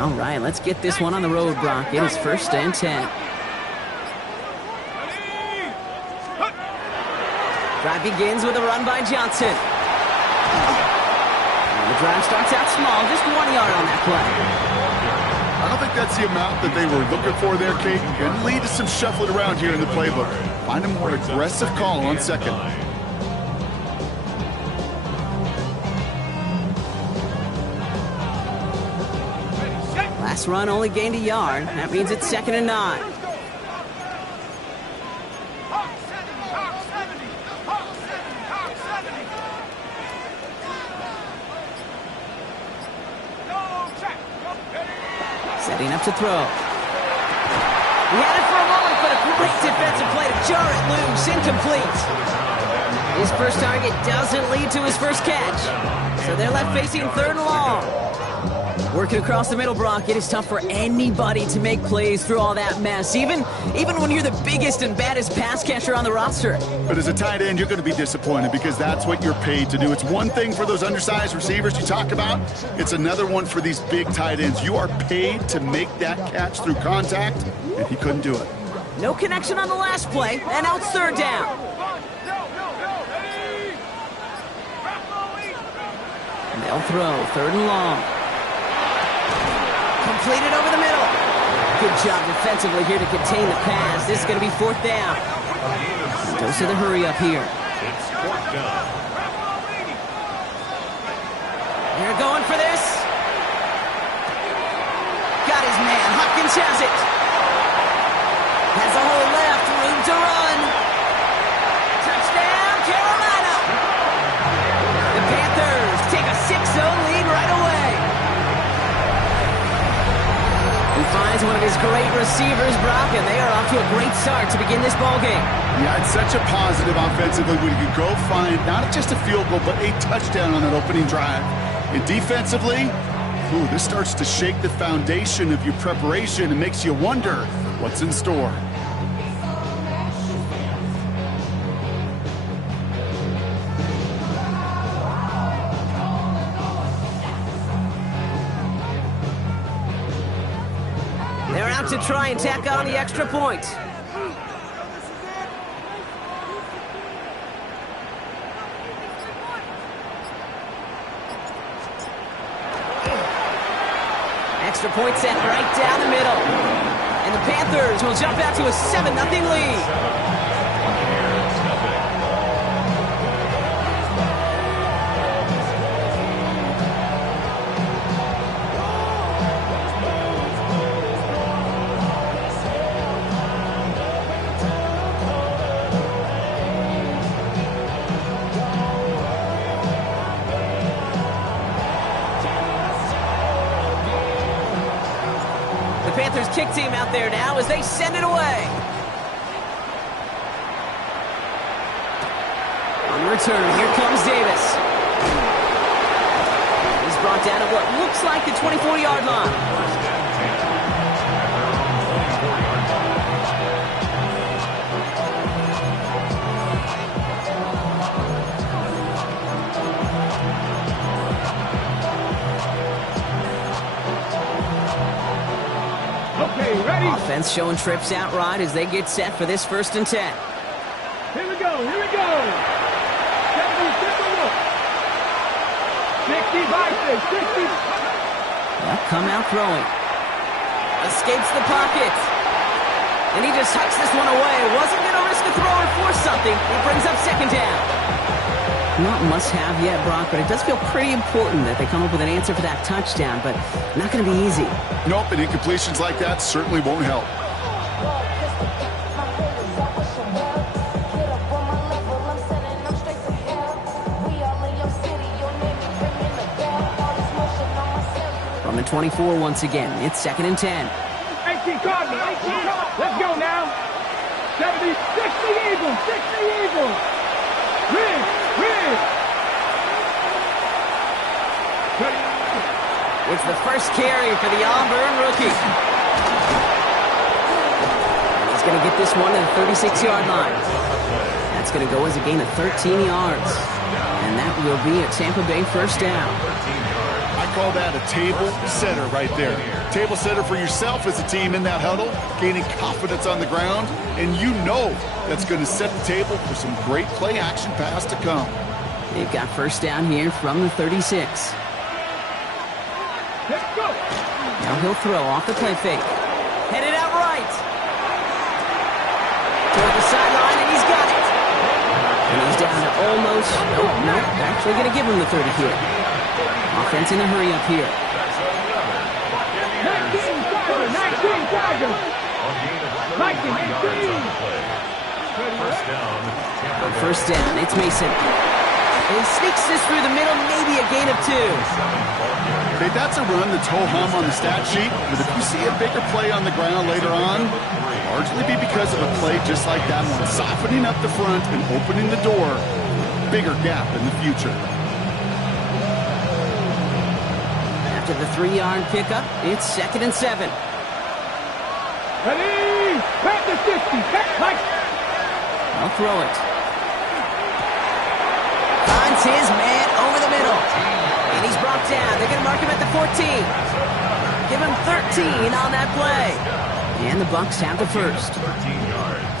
All right, let's get this one on the road, Brock. It is 1st and 10. Drive begins with a run by Johnson. And the drive starts out small, just 1 yard on that play. I don't think that's the amount that they were looking for there, Kate. Going to lead to some shuffling around here in the playbook. Find a more aggressive call on second. Last run only gained a yard. That means it's 2nd and 9. Setting up to throw. He had it for a moment, but a great defensive play to jar it loose. Incomplete. His first target doesn't lead to his first catch. So they're left facing 3rd and long. Working across the middle, Brock, it is tough for anybody to make plays through all that mess, even when you're the biggest and baddest pass catcher on the roster. But as a tight end, you're going to be disappointed because that's what you're paid to do. It's one thing for those undersized receivers you talk about. It's another one for these big tight ends. You are paid to make that catch through contact, and he couldn't do it. No connection on the last play, and now it's 3rd down. And they'll throw 3rd and long. Completed over the middle. Good job defensively here to contain the pass. This is going to be 4th down. Dose of the hurry up here. They're going for this. Got his man. Hopkins has it. Has a hole left. Room to run. Touchdown, Carolina. The Panthers take a 6-0 lead right away. He finds one of his great receivers, Brock, and they are off to a great start to begin this ballgame. Yeah, it's such a positive offensively when you go find not just a field goal, but a touchdown on that opening drive. And defensively, this starts to shake the foundation of your preparation and makes you wonder what's in store. To try and tack on the extra point. Extra point set right down the middle. And the Panthers will jump out to a 7-0 lead. Panthers kick team out there now as they send it away. On the return, here comes Davis. He's brought down at what looks like the 24-yard line. Offense showing trips out right as they get set for this 1st and 10. Here we go, here we go. 60. Well, come out throwing. Escapes the pocket. And he just tucks this one away. Wasn't going to risk a throw or force something. It brings up 2nd down. Not must-have yet, Brock, but it does feel pretty important that they come up with an answer for that touchdown, but not going to be easy. Nope, and incompletions like that certainly won't help. From the 24 once again, it's 2nd and 10. 18 Cardinals, 18 Cardinals. Let's go now. 70, 60 Eagles, 60 Eagles. Rig. It's the first carry for the Auburn rookie. And he's going to get this one at the 36-yard line. That's going to go as a gain of 13 yards. And that will be a Tampa Bay 1st down. I call that a table setter right there. Table setter for yourself as a team in that huddle, gaining confidence on the ground, and you know that's going to set the table for some great play action pass to come. They've got first down here from the 36. Let's go. Now he'll throw off the play fake. Headed out right. Toward the sideline, and he's got it. And he's down to almost, nope, actually going to give him the 30 here. Offense in a hurry up here. 19 Tigers. 19. First down, it's Mason. He sneaks this through the middle, maybe a gain of 2. Okay, that's a run that's ho-hum on the stat sheet, but if you see a bigger play on the ground later on, largely be because of a play just like that one, softening up the front and opening the door, bigger gap in the future. After the 3-yard pickup, it's 2nd and 7. Ready? Back to 60. I'll throw it. Finds his man over the middle. And he's brought down. They're going to mark him at the 14. Give him 13 on that play. And the Bucks have the first.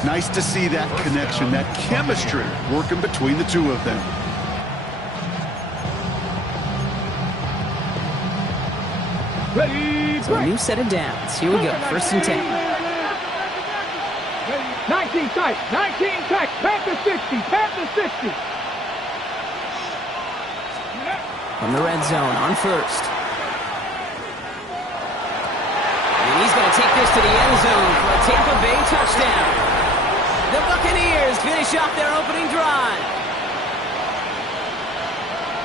Nice to see that connection, that chemistry working between the two of them. Ready? So a new set of downs. Here we go. 1st and 10. 19 tight. 19 tight. Panther 60. Panther 60. From the red zone on 1st. And he's going to take this to the end zone for a Tampa Bay touchdown. The Buccaneers finish off their opening drive.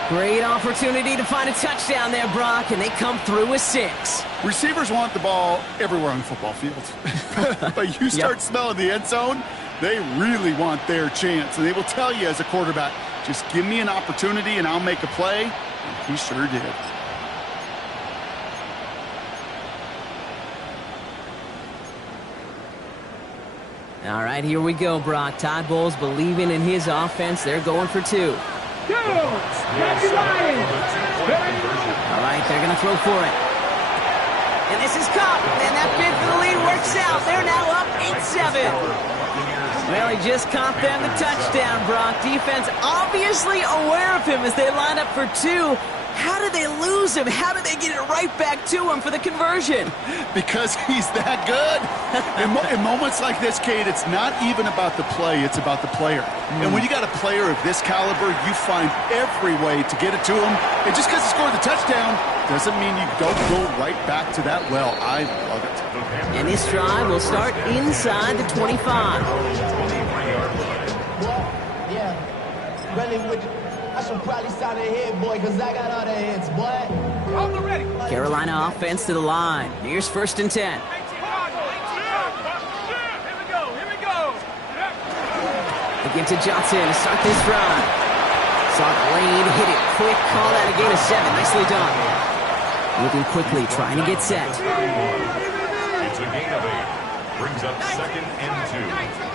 Great opportunity to find a touchdown there, Brock, and they come through with 6. Receivers want the ball everywhere on the football field. But you start smelling the end zone, they really want their chance. And they will tell you as a quarterback, just give me an opportunity and I'll make a play. And he sure did. All right, here we go, Brock. Todd Bowles believing in his offense. They're going for 2. All right, they're going to throw for it. And this is caught. And that bid for the lead works out. They're now up 8-7. Well, he just caught them the touchdown, Brock. Defense obviously aware of him as they line up for 2. How did they lose him? How did they get it right back to him for the conversion? Because he's that good. In moments like this, Kate, it's not even about the play, it's about the player. And when you got a player of this caliber, you find every way to get it to him. And just because he scored the touchdown doesn't mean you don't go right back to that well. I love it. And this drive will start inside the 25. Yeah, really with you. I should probably sign a head, boy, because I got all the heads, boy. On the ready. Carolina offense to the line. Here's 1st and 10. Here we go. They give to Johnson to start this drive. Saw the lane, hit it quick, call that a gain of 7. Nicely done. Moving quickly, trying to get set. It's a gain of 8. Brings up 2nd and 2.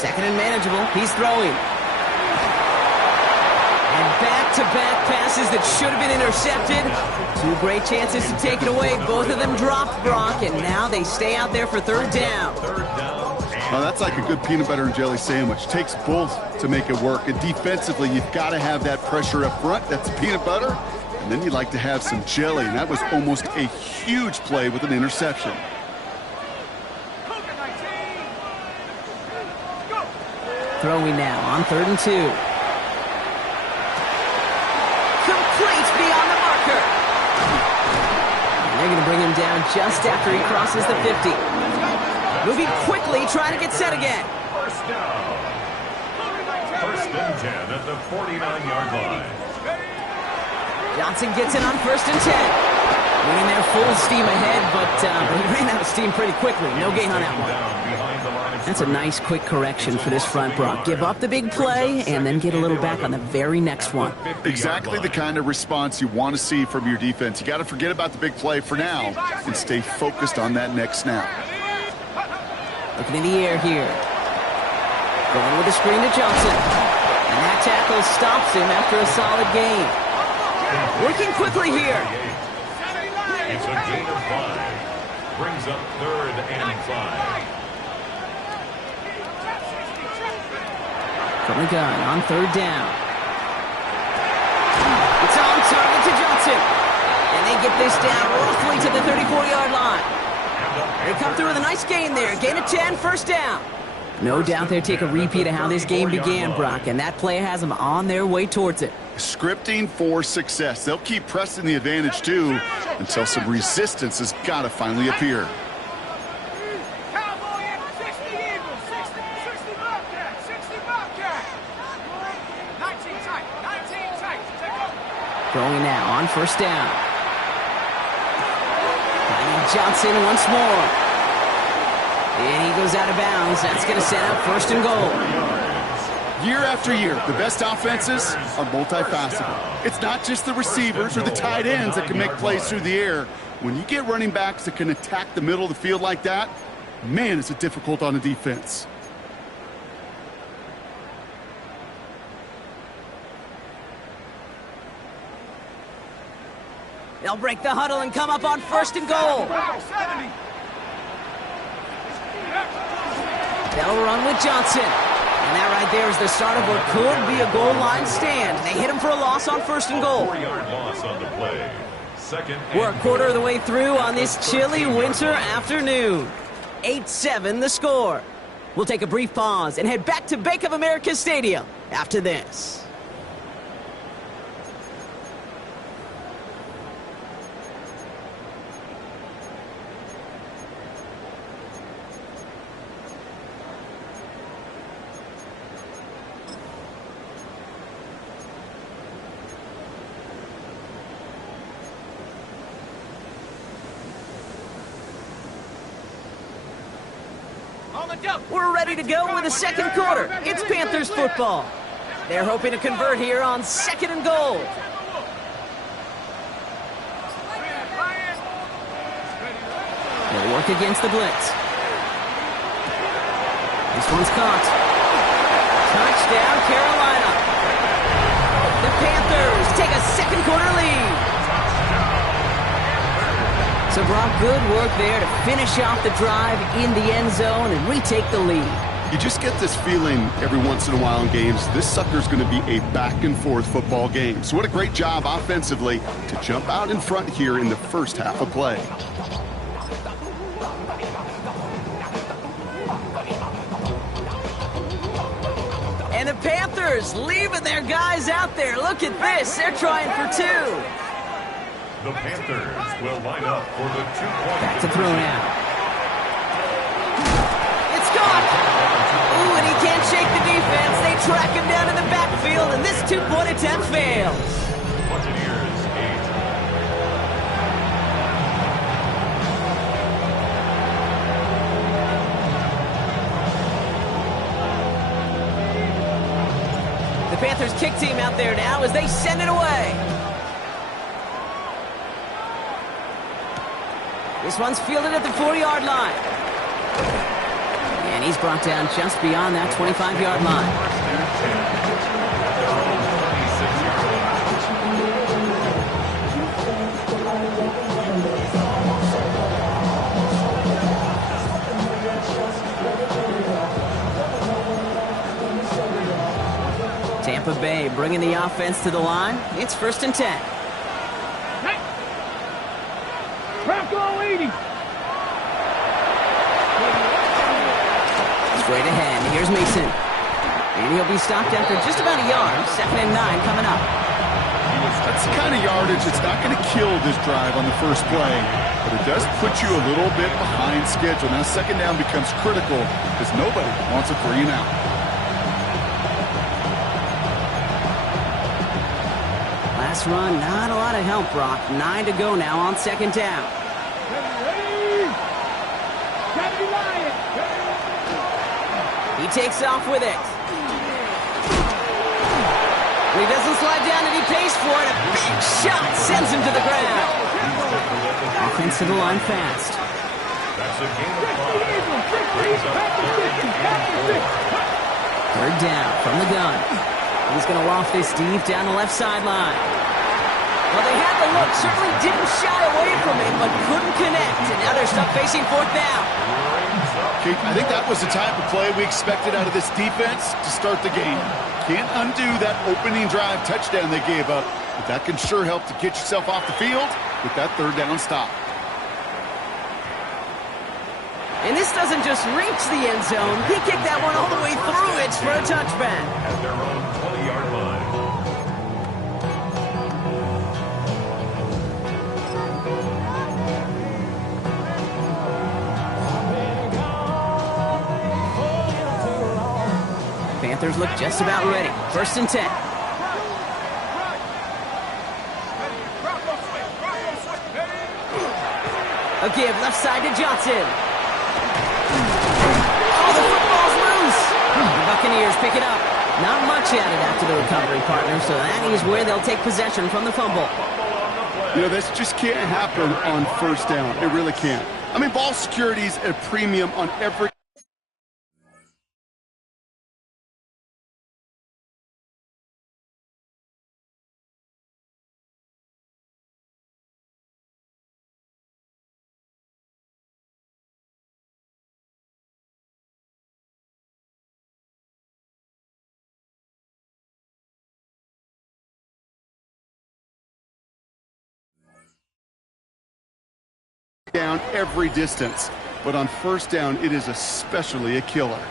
2nd and manageable. He's throwing. And back-to-back passes that should have been intercepted. 2 great chances to take it away. Both of them dropped, Brock, and now they stay out there for 3rd down. Well, that's like a good peanut butter and jelly sandwich. Takes both to make it work. And defensively, you've got to have that pressure up front. That's peanut butter. And then you like to have some jelly. And that was almost a huge play with an interception. Throwing now on 3rd and 2. Complete beyond the marker. And they're going to bring him down just after he crosses the 50. Moving quickly, trying to get set again. First down. 1st and 10 at the 49-yard line. Johnson gets it on 1st and 10. Moving there full steam ahead, but he ran out of steam pretty quickly. No gain on that one. That's a nice quick correction for this front, Brock. Give up the big play and then get a little back on the very next one. Exactly the kind of response you want to see from your defense. You got to forget about the big play for now and stay focused on that next snap. Looking in the air here. Going with a screen to Johnson. And that tackle stops him after a solid gain. Working quickly here. It's a gain of 5. Brings up 3rd and 5. From the gun on 3rd down. It's on target to Johnson. And they get this down roughly to the 34-yard line. They come through with a nice gain there. Gain of 10, 1st down. No doubt they'll take a repeat of how this game began, Brock, and that play has them on their way towards it. Scripting for success. They'll keep pressing the advantage, too, until some resistance has got to finally appear. Going now on 1st down. Finding Johnson once more. And he goes out of bounds. That's going to set up 1st and goal. Year after year, the best offenses are multifaceted. It's not just the receivers or the tight ends that can make plays through the air. When you get running backs that can attack the middle of the field like that, man, is it difficult on the defense. They'll break the huddle and come up on 1st and goal. They'll run with Johnson. And that right there is the start of what could be a goal line stand. They hit him for a loss on 1st and goal. 4-yard loss on the play. 2nd and We're a quarter of the way through on this chilly winter afternoon. 8-7 the score. We'll take a brief pause and head back to Bank of America Stadium after this. We're ready to go with the 2nd quarter. It's Panthers football. They're hoping to convert here on 2nd and goal. They'll work against the blitz. This one's caught. Touchdown, Carolina. The Panthers take a 2nd quarter lead. So, Brock, good work there to finish off the drive in the end zone and retake the lead. You just get this feeling every once in a while in games, this sucker's going to be a back-and-forth football game. So what a great job offensively to jump out in front here in the first half of play. And the Panthers leaving their guys out there. Look at this. They're trying for 2. The Panthers will line up for the 2-point. Back to throw now. It's gone. Ooh, and he can't shake the defense. They track him down in the backfield, and this 2-point attempt fails. Buccaneers 8. The Panthers kick team out there now as they send it away. This one's fielded at the 4-yard line. And he's brought down just beyond that 25-yard line. Tampa Bay bringing the offense to the line. It's 1st and 10. Straight ahead, here's Mason. And he'll be stopped after just about a yard. 2nd and 9 coming up. That's the kind of yardage that's not going to kill this drive on the first play, but it does put you a little bit behind schedule. Now 2nd down becomes critical because nobody wants a 3 and out. Last run, not a lot of help, Brock. 9 to go now on 2nd down. He takes off with it. He doesn't slide down and he pays for it. A big shot sends him to the ground. Offense to the line fast. That's a gain of 5. Brings up 3rd and 4. Third down from the gun. He's going to loft this deep down the left sideline. Well, they had the look, certainly didn't shy away from it, but couldn't connect, and now they're stuck facing fourth down. Okay, I think that was the type of play we expected out of this defense to start the game. Can't undo that opening drive touchdown they gave up, but that can sure help to get yourself off the field with that third down stop. And this doesn't just reach the end zone. He kicked that one all the way through it for a touchback. At their own 20-yard line. Panthers look just about ready. 1st and 10. A give left side to Johnson. Oh, the football's loose. The Buccaneers pick it up. Not much added after the recovery, partner, so that is where they'll take possession from the fumble. You know, this just can't happen on 1st down. It really can't. I mean, ball security is at a premium on every... down every distance, but on 1st down it is especially a killer.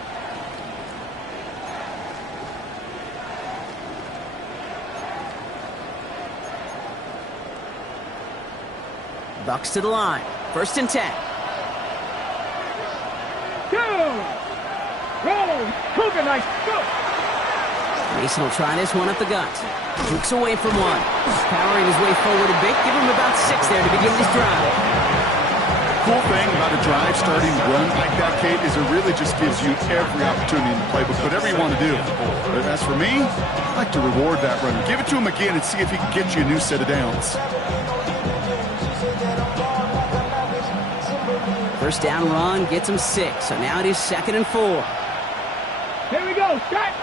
Bucks to the line. 1st and 10. Go! Roll! Cougar, nice go! Mason will try this one up the gut. Jukes away from one. Powering his way forward a bit. Give him about 6 there to begin this drive. Cool thing about a drive starting run like that, Kate, is it really just gives you every opportunity in the playbook, whatever you want to do. But as for me, I like to reward that runner. Give it to him again and see if he can get you a new set of downs. 1st down run gets him 6, so now it is 2nd and 4. Here we go, start!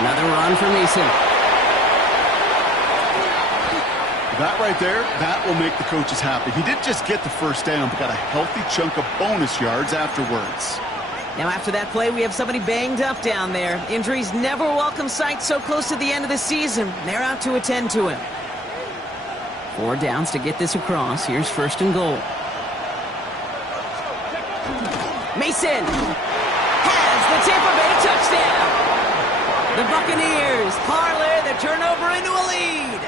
Another run for Mason. That right there, that will make the coaches happy. He didn't just get the 1st down, but got a healthy chunk of bonus yards afterwards. Now after that play, we have somebody banged up down there. Injuries never a welcome sight so close to the end of the season. They're out to attend to him. 4 downs to get this across. Here's 1st and goal. Mason has the Tampa Bay touchdown. The Buccaneers parlay the turnover into a lead.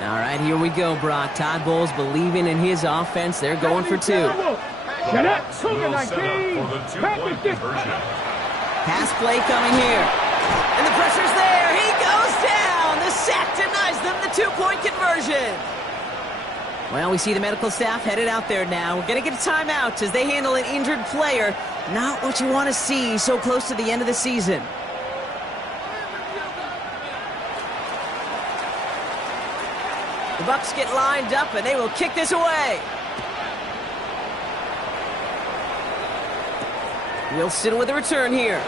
All right, here we go, Brock. Todd Bowles believing in his offense. They're going for 2. Shut up, Cougar, 19! Pass play coming here. And the pressure's there. He goes down. The sack denies them the 2-point conversion. Well, we see the medical staff headed out there now. We're going to get a timeout as they handle an injured player. Not what you want to see so close to the end of the season. The Bucks get lined up, and they will kick this away. Wilson with a return here.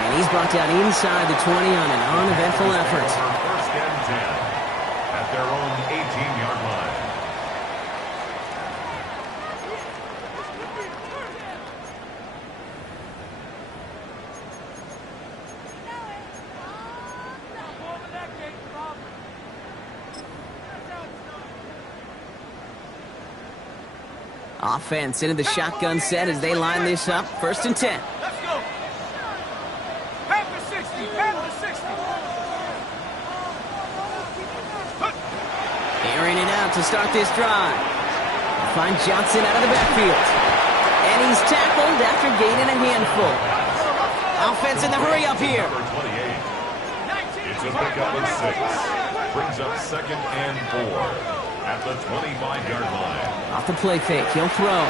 And he's brought down inside the 20 on an uneventful effort. 1st and 10 at their own 18-yard line. Offense into the shotgun set as they line this up. 1st and 10. Let's go! Panther 60! Panther 60! Airing it out to start this drive. Find Johnson out of the backfield. And he's tackled after gaining a handful. Offense in the hurry up here. Number 28. It's a pickup of 6. Brings up 2nd and 4. at the 25-yard line. Off the play fake, he'll throw.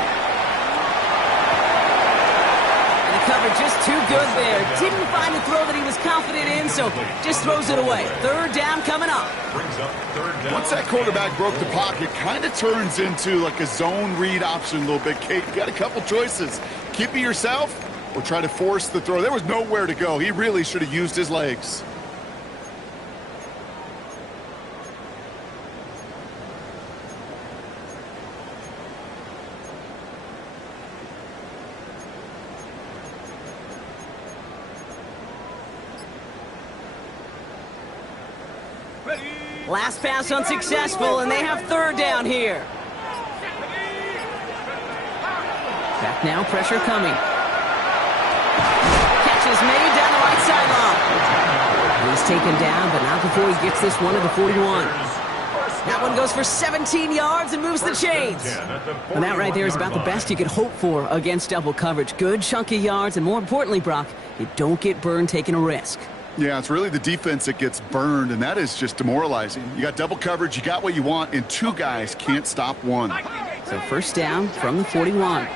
And the cover just too good there. Didn't find the throw that he was confident in, so just throws it away. Third down coming up. Brings up third down. Once that quarterback broke the pocket, kind of turns into like a zone read option a little bit. Kate, you got a couple choices. Keep it yourself or try to force the throw. There was nowhere to go. He really should have used his legs. Last pass unsuccessful, and they have third down here. Back now, pressure coming. Catch is made down the right sideline. He's taken down, but not before he gets this one to the 41. That one goes for 17 yards and moves the chains. And that right there is about the best you could hope for against double coverage. Good chunky yards, and more importantly, Brock, you don't get burned taking a risk. Yeah, it's really the defense that gets burned, and that is just demoralizing. You got double coverage, you got what you want, and two guys can't stop one. So first down from the 41.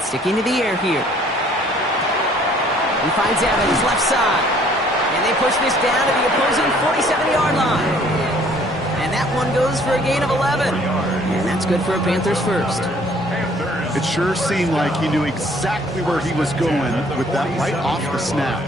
Sticking to the air here. He finds Evans left side. And they push this down to the opposing 47-yard line. And that one goes for a gain of 11. And that's good for a Panthers first. It sure seemed like he knew exactly where he was going with that right off the snap.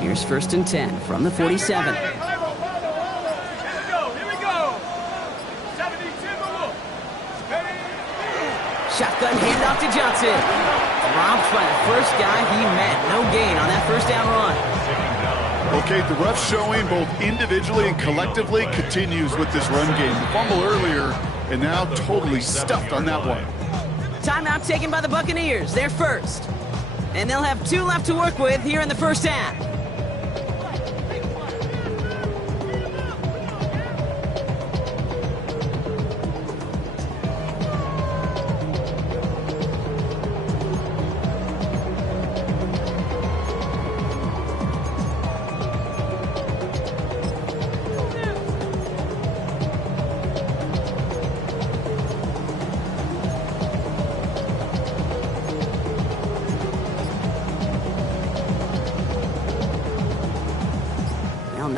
Here's first and 10 from the 47. Shotgun handoff to Johnson. Dropped by the first guy he met. No gain on that first down run. Okay, the rough showing both individually and collectively continues with this run game. The fumble earlier, and now totally stuffed on that one. Timeout taken by the Buccaneers. They're first. And they'll have 2 left to work with here in the first half.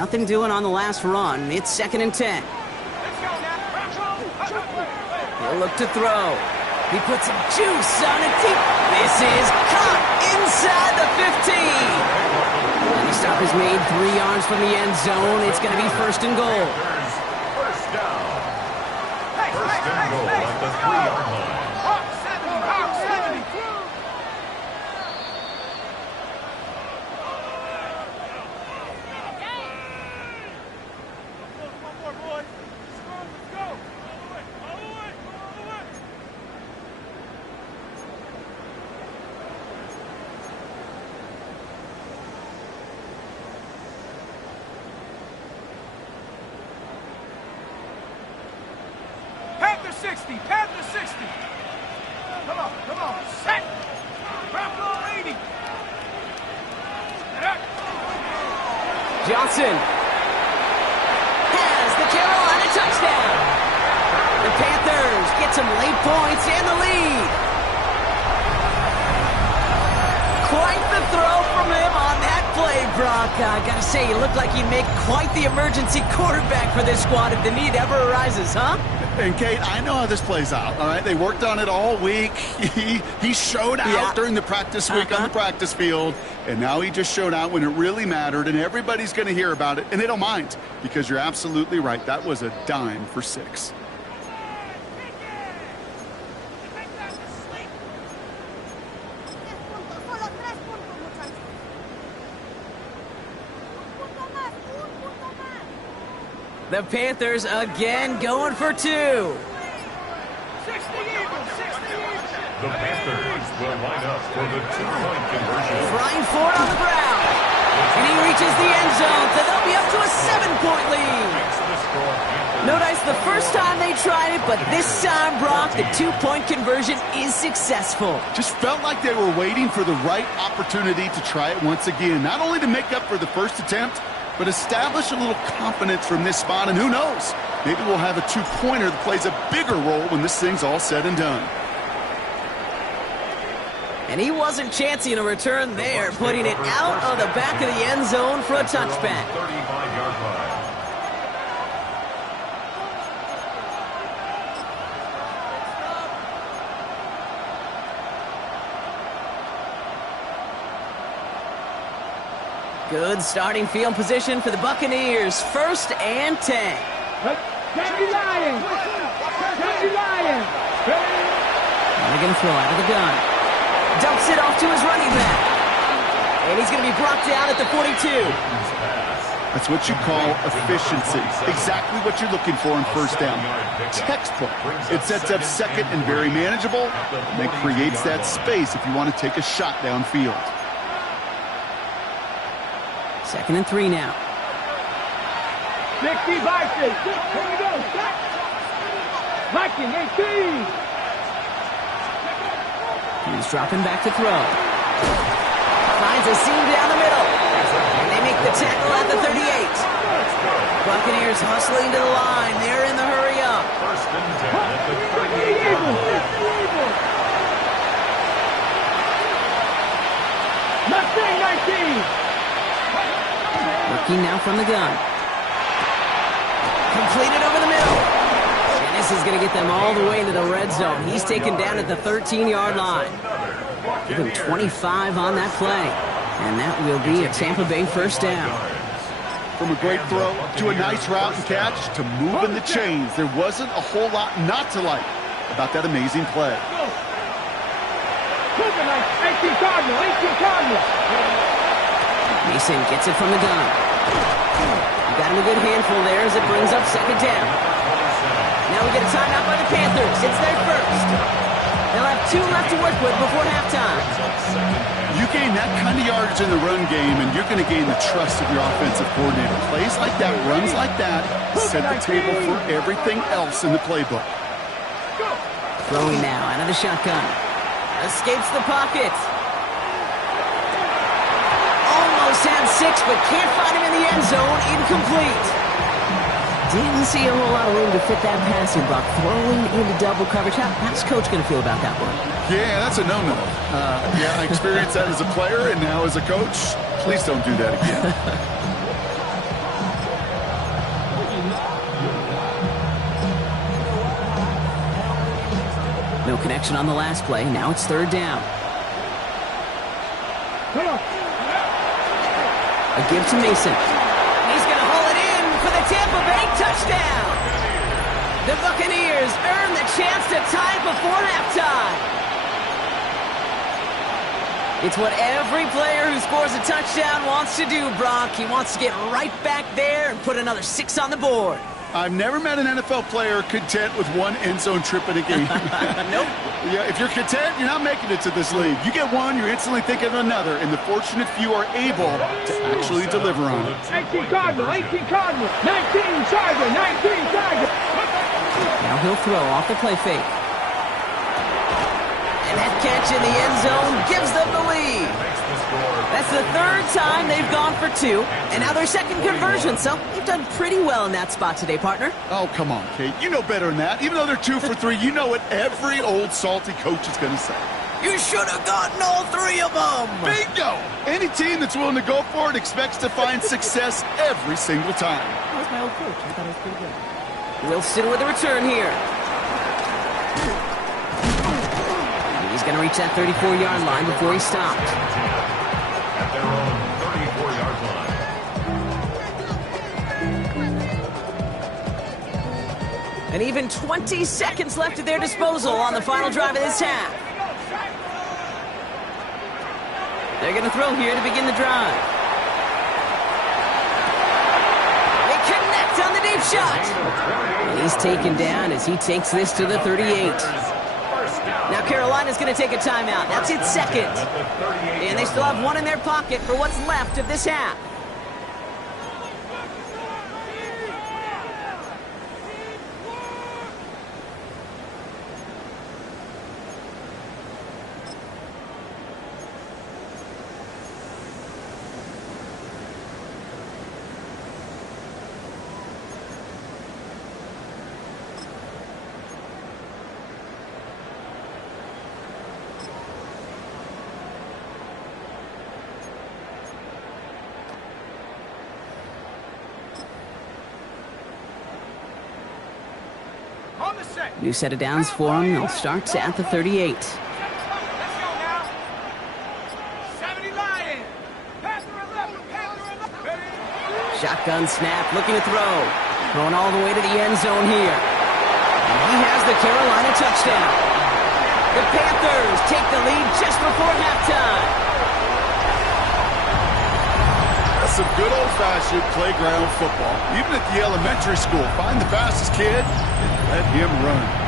Nothing doing on the last run. It's second and 10. He'll look to throw. He puts some juice on it deep. This is caught inside the 15. And the stop is made 3 yards from the end zone. It's going to be first and goal. First down. First and goal at the 3-yard line. Panther 60, Panther 60. Come on, set. Grab ball 80. Johnson has the Carolina touchdown. The Panthers get some late points and the lead. Quite the throw from him on that play, Brock. I gotta say, you look like you make quite the emergency quarterback for this squad if the need ever arises, huh? And Kate, I know how this plays out, all right? They worked on it all week. He showed out during the practice week on the practice field, and now he just showed out when it really mattered, and everybody's going to hear about it, and they don't mind, because you're absolutely right. That was a dime for 6. The Panthers again going for 2. The Panthers will line up for the 2-point conversion. Flying forward on the ground. And he reaches the end zone, so they'll be up to a 7-point lead. No dice the first time they tried it, but this time, Brock, the 2-point conversion is successful. Just felt like they were waiting for the right opportunity to try it once again. Not only to make up for the first attempt, but establish a little confidence from this spot. And who knows, maybe we'll have a 2-pointer that plays a bigger role when this thing's all said and done. And he wasn't chancing a return there, putting it out of the back of the end zone for a touchback. 35-yard line. Good starting field position for the Buccaneers. 1st and 10. Candy Lions! Candy Lions! They're going to throw out of the gun. Dumps it off to his running back. And he's going to be brought down at the 42. That's what you call efficiency. Exactly what you're looking for in first down. Textbook. It sets up second and very manageable, and then creates that space if you want to take a shot downfield. 2nd and 3 now. 60 Vikings. Here we go. Viking 18. He's dropping back to throw. Finds a seam down the middle. And they make the tackle at the 38. Buccaneers hustling to the line. They're in the hurry up. 1st and 10 at the 38-yard line. Mustang 19. Looking now from the gun. Completed over the middle. And this is going to get them all the way into the red zone. He's taken down at the 13-yard line. Give him 25 on that play. And that will be a Tampa Bay 1st down. From a great throw to a nice route and catch to moving the chains, there wasn't a whole lot not to like about that amazing play. 18 Cardinal. Mason gets it from the gun. Got him a good handful there as it brings up 2nd down. Now we get a timeout by the Panthers. It's their first. They'll have 2 left to work with before halftime. You gain that kind of yardage in the run game, and you're going to gain the trust of your offensive coordinator. Plays like that, runs like that, set the table for everything else in the playbook. Throwing now out of the shotgun. Escapes the pocket. Almost had 6, but can't find him in the end zone. Incomplete. Didn't see a whole lot of room to fit that passing block. Throwing into double coverage. How's Coach going to feel about that one? Yeah, that's a no-no. I experienced that as a player and now as a coach. Please don't do that again. No connection on the last play. Now it's 3rd down. A give to Mason. He's going to haul it in for the Tampa Bay touchdown. The Buccaneers earn the chance to tie before halftime. It's what every player who scores a touchdown wants to do, Brock. He wants to get right back there and put another 6 on the board. I've never met an NFL player content with 1 end zone trip in a game. Nope. Yeah, if you're content, you're not making it to this league. You get 1, you're instantly thinking of another, and the fortunate few are able to actually deliver on it. 18 Cardinal. 19 Charger. 19 Charger. Now he'll throw off the play fake. And that catch in the end zone gives them the lead. That's the 3rd time they've gone for 2, and now their 2nd conversion, so they've done pretty well in that spot today, partner. Oh, come on, Kate. You know better than that. Even though they're 2 for 3, you know what every old salty coach is going to say. You should have gotten all 3 of them. Bingo! Any team that's willing to go for it expects to find success every single time. That was my old coach. I thought it was pretty good. Wilson with a return here. He's going to reach that 34-yard line before he stops. At their own 34-yard line. And even 20 seconds left at their disposal on the final drive of this half. They're going to throw here to begin the drive. They connect on the deep shot. And he's taken down as he takes this to the 38. First down. Now Carolina's going to take a timeout. That's its second. And they still have one in their pocket for what's left of this half. New set of downs for them. They'll start at the 38. Let's go now. 70 Lions. Shotgun snap, looking to throw. Throwing all the way to the end zone here. And he has the Carolina touchdown. The Panthers take the lead just before halftime. That's some good old-fashioned playground football. Even at the elementary school, find the fastest kid and let him run.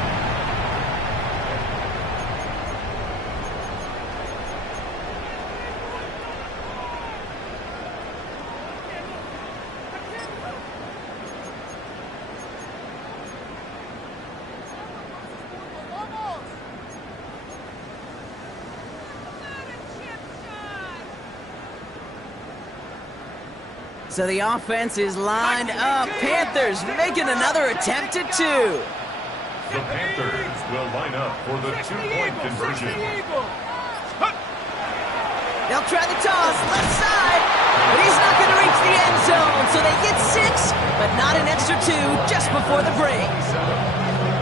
So the offense is lined up. Panthers making another attempt at two. The Panthers will line up for the two-point conversion. They'll try the toss, left side, but he's not going to reach the end zone. So they get 6, but not an extra 2 just before the break.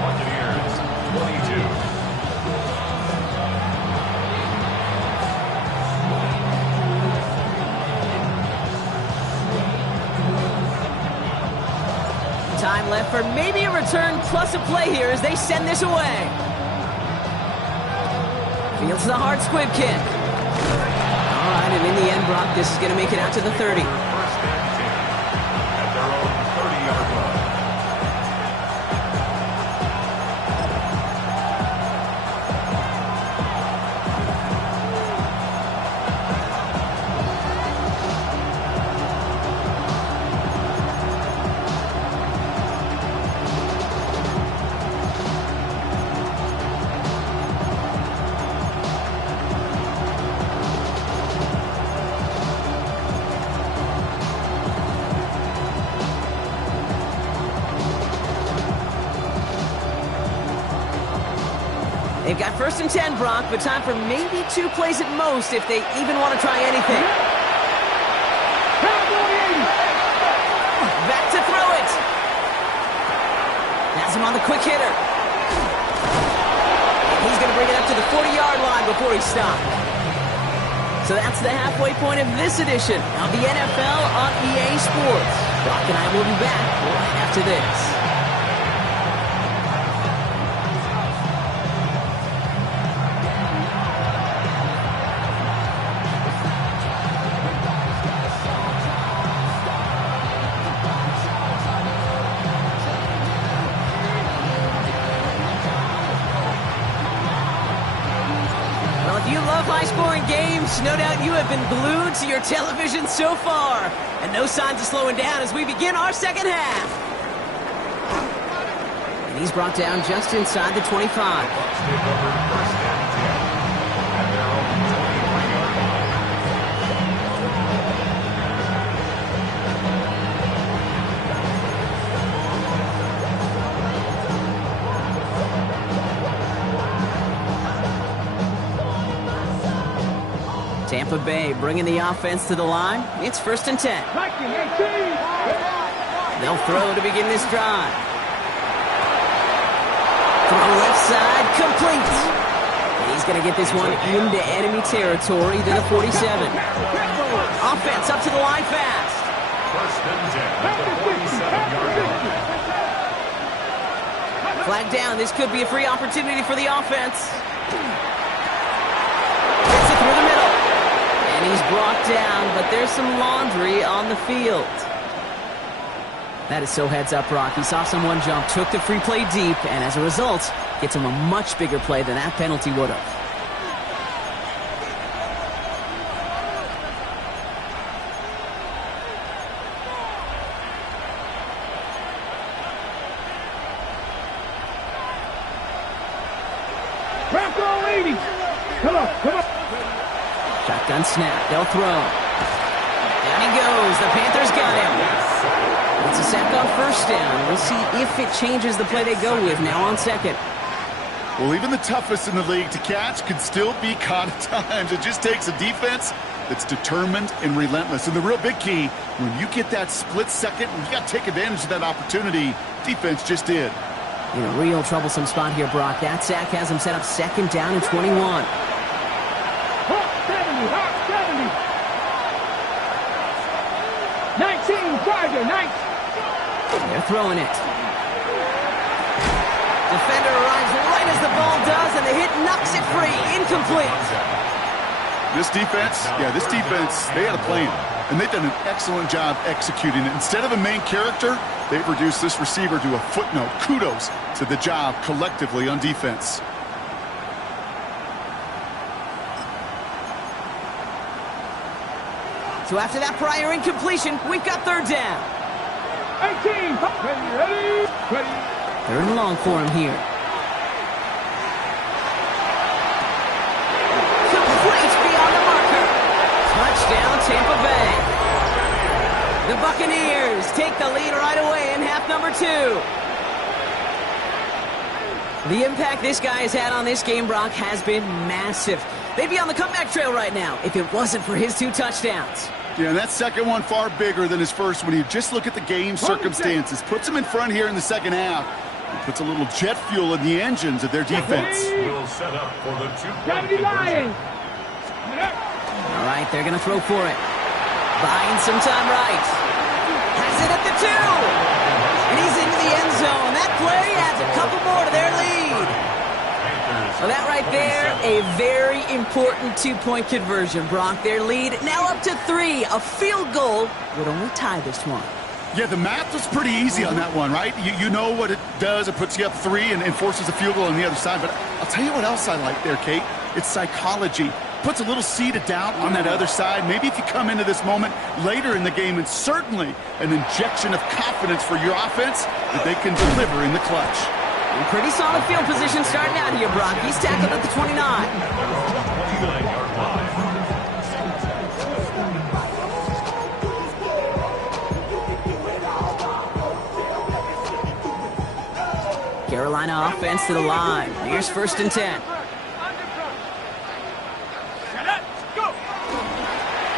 Buccaneers, 22. Time left for maybe a return plus a play here as they send this away. Fields the hard squib kick. All right, and in the end, Brock, this is going to make it out to the 30. First and 10 at their own 30-yard line. They've got first and 10, Brock, but time for maybe 2 plays at most if they even want to try anything. Back to throw it. Has him on the quick hitter. And he's going to bring it up to the 40-yard line before he stopped. So that's the halfway point of this edition of the NFL on EA Sports. Brock and I will be back right after this. High-scoring games, no doubt you have been glued to your television so far. And no signs of slowing down as we begin our second half. And he's brought down just inside the 25. Bucks take over first and 10 at their own 23-yard line. Tampa Bay bringing the offense to the line. It's first and 10. They'll throw to begin this drive. Throw left side, complete. And he's going to get this one into enemy territory to the 47. Offense up to the line fast. First and 10 at the 47-yard line. Flag down. This could be a free opportunity for the offense. Gets it through the middle. And he's brought down, but there's some laundry on the field. That is so heads up, Brock. He saw someone jump, took the free play deep, and as a result, gets him a much bigger play than that penalty would have. Crack all 80. Come on, come on. Shotgun snap. They'll throw. Down he goes. The Panthers got him. It's a sack on first down. We'll see if it changes the play they go with now on second. Well, even the toughest in the league to catch could still be caught at times. It just takes a defense that's determined and relentless. And the real big key, when you get that split second, you got to take advantage of that opportunity. Defense just did. In a real troublesome spot here, Brock. That sack has him set up second down and 21. Hawk 70, Hawk 70. 19, Tiger, 19. They're throwing it. Defender arrives right as the ball does, and the hit knocks it free. Incomplete. This defense, they had a plan, and they've done an excellent job executing it. Instead of a main character, they've reduced this receiver to a footnote. Kudos to the job collectively on defense. So after that prior incompletion, we've got third down. 18, ready. Third and long for him here. Complete beyond the marker. Touchdown, Tampa Bay. The Buccaneers take the lead right away in half number 2. The impact this guy has had on this game, Brock, has been massive. They'd be on the comeback trail right now if it wasn't for his 2 touchdowns. Yeah, and that second one far bigger than his first when you just look at the game circumstances. Puts him in front here in the second half. It puts a little jet fuel in the engines of their defense. Will set up for the 2-point Lions. conversion. All right, they're going to throw for it. Buying some time right. Has it at the 2. And he's into the end zone. That play adds a couple more to their lead. Well, that right there, a very important 2-point conversion, Brock. Their lead now up to 3. A field goal would only tie this one. Yeah, the math was pretty easy on that one, right? You know what it does. It puts you up 3 and forces a field goal on the other side. But I'll tell you what else I like there, Kate. It's psychology. Puts a little seed of doubt on that other side. Maybe if you come into this moment later in the game, and certainly an injection of confidence for your offense that they can deliver in the clutch. Pretty solid field position starting out here, Brock. He's tackled at the 29. 29-yard line. Carolina offense to the line. Here's first and 10.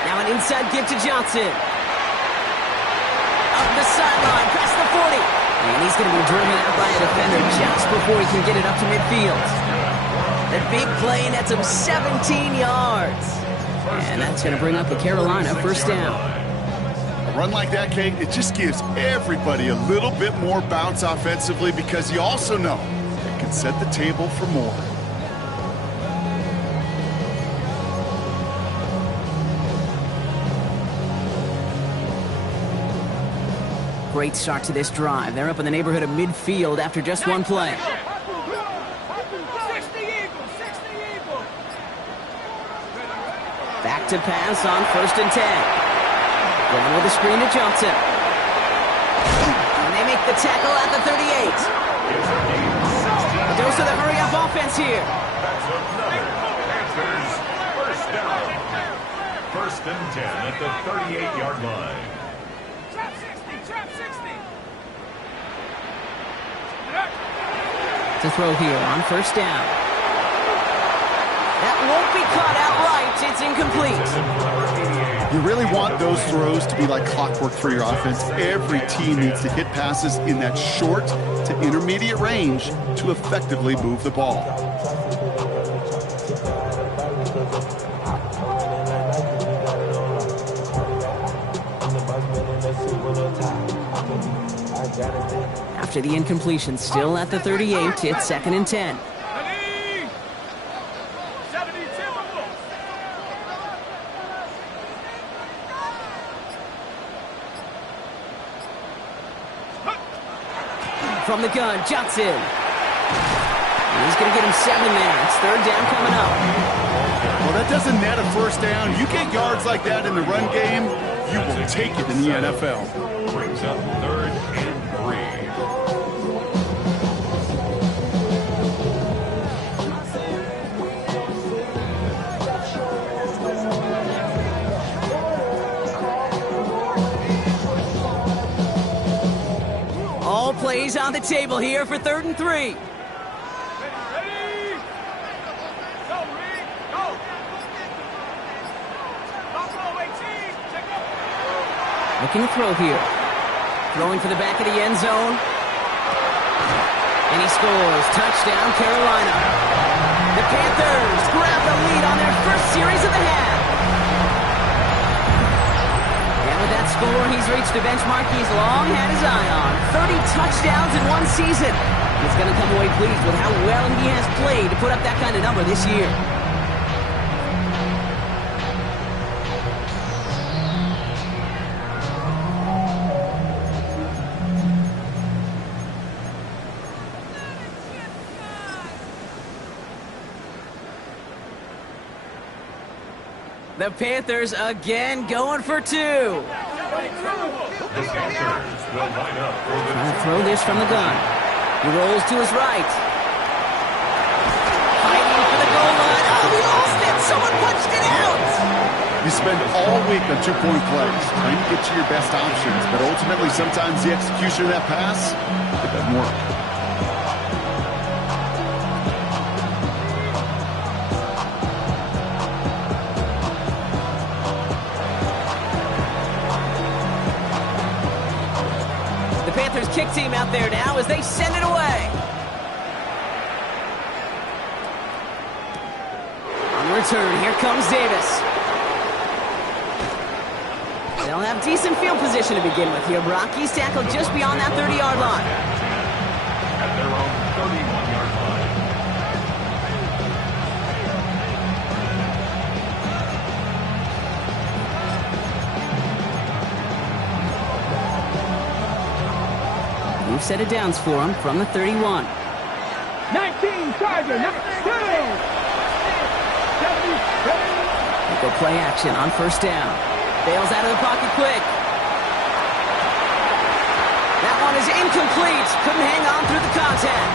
Now an inside give to Johnson. Up the sideline, past the 40. And he's going to be driven out by a defender just before he can get it up to midfield. The big play nets him 17 yards. And that's going to bring up the Carolina first down. A run like that, Kate, it just gives everybody a little bit more bounce offensively because you also know it can set the table for more. Great start to this drive. They're up in the neighborhood of midfield after just one play. 60 Eagles. Back to pass on first and 10. Going with a screen to Johnson. And they make the tackle at the 38. Dose of the hurry-up offense here. That's another Panthers first down. First and 10 at the 38-yard line. Trap 60. To throw here on first down. That won't be caught outright. It's incomplete. You really want those throws to be like clockwork for your offense. Every team needs to hit passes in that short to intermediate range to effectively move the ball. After the incompletion, still at the 38, it's second and 10. from the gun. Johnson. And he's going to get him 7 there. It's third down coming up. Well, that doesn't net a first down. You get yards like that in the run game, you will take it in the NFL. Brings up 3rd and 3. All plays on the table here for 3rd and 3. Looking to throw here. Throwing for the back of the end zone. And he scores. Touchdown, Carolina. The Panthers grab the lead on their first series of the half. And with that score, he's reached a benchmark he's long had his eye on. 30 touchdowns in one season. He's going to come away pleased with how well he has played to put up that kind of number this year. The Panthers again going for 2. The Panthers will line up for the Trying to throw this from the gun. He rolls to his right. Fighting for the goal line. Oh, he lost it. Someone punched it out. You spend all week on 2-point plays, trying to get to your best options, but ultimately sometimes the execution of that pass, it doesn't work. Panthers kick team out there now as they send it away. On return, here comes Davis. They'll have decent field position to begin with here, Brock. He's tackled just beyond that 30-yard line. at their own 31-yard line. New set of downs for him from the 31. 19, Charger, number 2. 77. Go play action on first down. Bails out of the pocket quick. That one is incomplete. Couldn't hang on through the contact.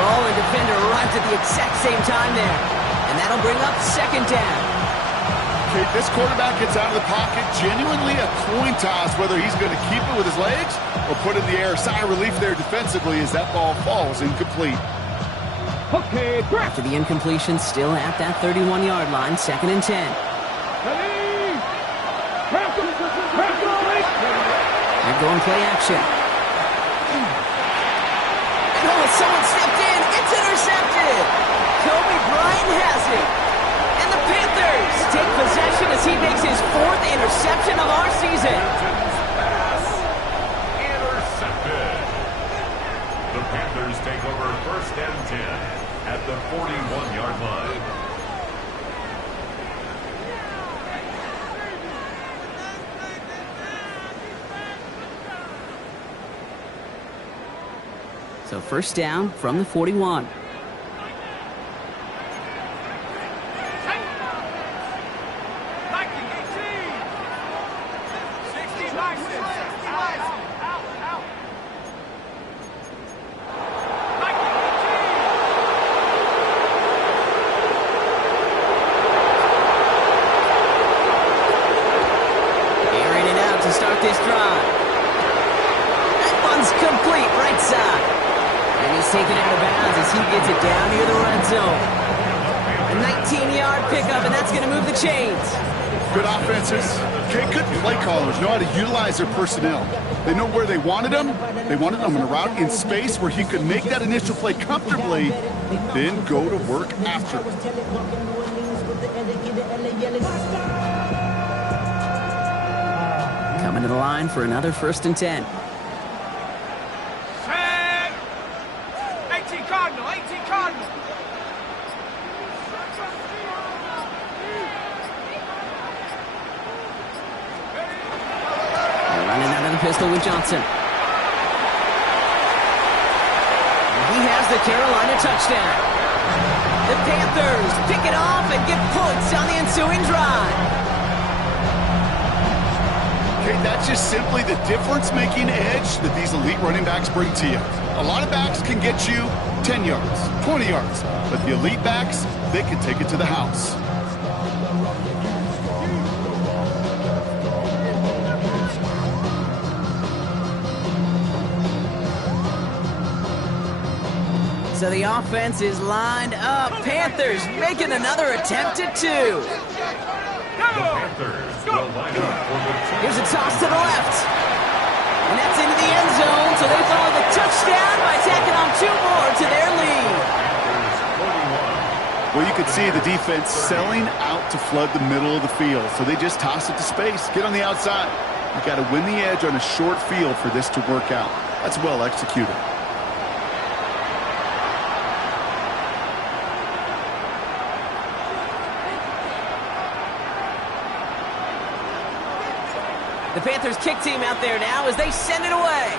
Ball and defender arrived at the exact same time there. And that'll bring up second down. Okay, this quarterback gets out of the pocket, genuinely a coin toss whether he's going to keep it with his legs or put it in the air. Sigh of relief there defensively as that ball falls incomplete. Okay, break. After the incompletion, still at that 31-yard line, second and 10. They're going play action. Oh, someone stepped in. It's intercepted. Kobe Bryant has it. And the Panthers take possession as he makes his 4th interception of our season. Pass intercepted. The Panthers take over first and 10 at the 41-yard line. So first down from the 41. Airing it out to start this drive. That one's complete right side. And he's taken out of bounds as he gets it down near the red zone. A 19-yard pickup, and that's going to move the chains. Good offenses. Okay, good play callers know how to utilize their personnel. They know where they wanted them. They wanted them on a route in space where he could make that initial play comfortably, then go to work after. Coming to the line for another first and 10. 18 Cardinal, 18 Cardinal. They're running out of the pistol with Johnson. the Carolina touchdown. The Panthers pick it off and get points on the ensuing drive. Okay, that's just simply the difference-making edge that these elite running backs bring to you. A lot of backs can get you 10 yards, 20 yards, but the elite backs, they can take it to the house. So the offense is lined up. Panthers making another attempt at 2. The Panthers will line up for the Here's a toss to the left. And that's into the end zone, so they follow the touchdown by tacking on 2 more to their lead. Well, you could see the defense selling out to flood the middle of the field, so they just toss it to space, get on the outside. You got to win the edge on a short field for this to work out. That's well executed. The Panthers kick team out there now as they send it away.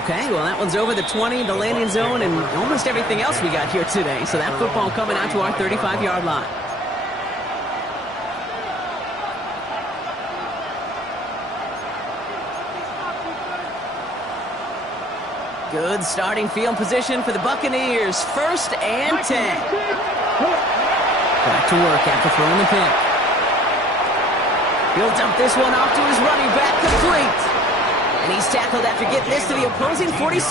Okay, well, that one's over the 20, the landing zone, and almost everything else we got here today. So that football coming out to our 35-yard line. Good starting field position for the Buccaneers. 1st and 10. Back to work after throwing the pick. He'll dump this one off to his running back, complete. And he's tackled after getting this to the opposing 46.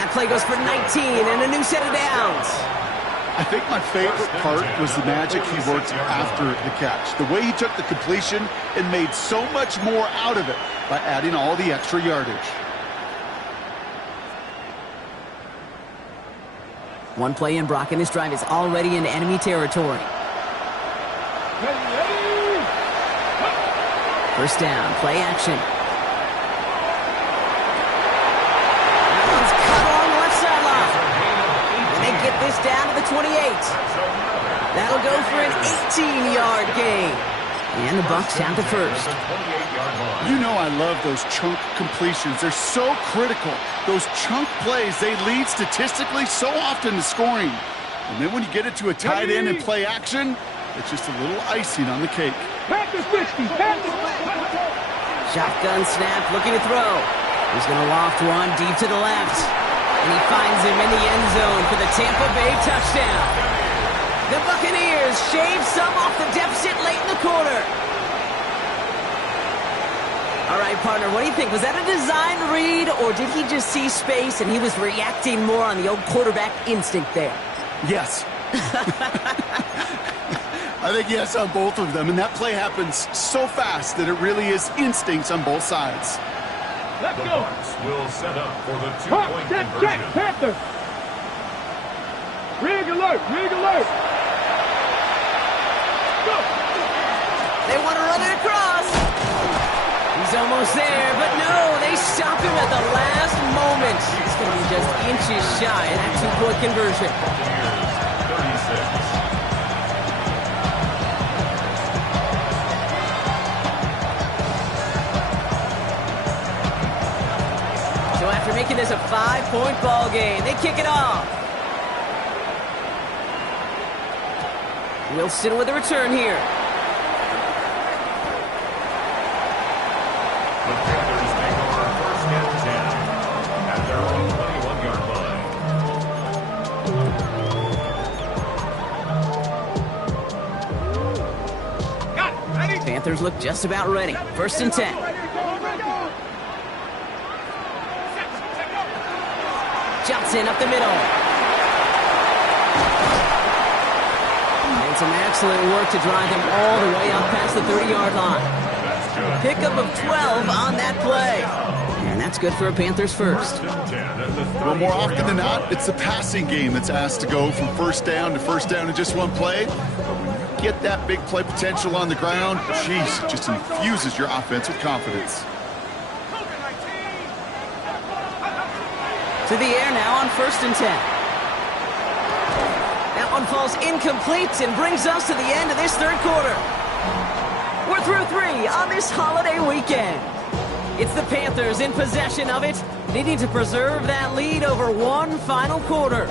That play goes for 19 and a new set of downs. I think my favorite part was the magic he worked after the catch. The way he took the completion and made so much more out of it by adding all the extra yardage. One play in, Brock, and this drive is already in enemy territory. First down, play action. It's cut along the left sideline. And they get this down to the 28. That'll go for an 18-yard gain. And the Bucks down to 1st. You know I love those chunk completions. They're so critical. Those chunk plays, they lead statistically so often to scoring. And then when you get it to a tight end and play action, it's just a little icing on the cake. Panthers 60, Panthers. Shotgun snap, looking to throw. He's going to loft one deep to the left. And he finds him in the end zone for the Tampa Bay touchdown. The Buccaneers shave some off the deficit late in the quarter. All right, partner, what do you think? Was that a design read, or did he just see space and he was reacting more on the old quarterback instinct there? Yes. I think yes on both of them, and that play happens so fast that it really is instincts on both sides. Let's The go. Bucks will set up for the 2-point Check, conversion. Panthers. Rig alert, rig alert. Go. They want to run it across. He's almost there, but no, they stop him at the last moment. It's going to be just inches shy of that 2-point conversion. 36. So after making this a 5-point ball game, they kick it off. Wilson with a return here. The Panthers take over 1st and 10 at their own 21-yard line. Got it, ready? Panthers look just about ready. 1st and 10. Johnson up the middle. And some excellent work to drive them all the way up past the 30-yard line. Pickup of 12 on that play. And that's good for a Panthers first. Well, more often than not, it's the passing game that's asked to go from first down in just one play. But when you get that big play potential on the ground, geez, it just infuses your offense with confidence. To the air now on 1st and 10. That one falls incomplete and brings us to the end of this 3rd quarter. We're through 3 on this holiday weekend. It's the Panthers in possession of it, needing to preserve that lead over one final quarter.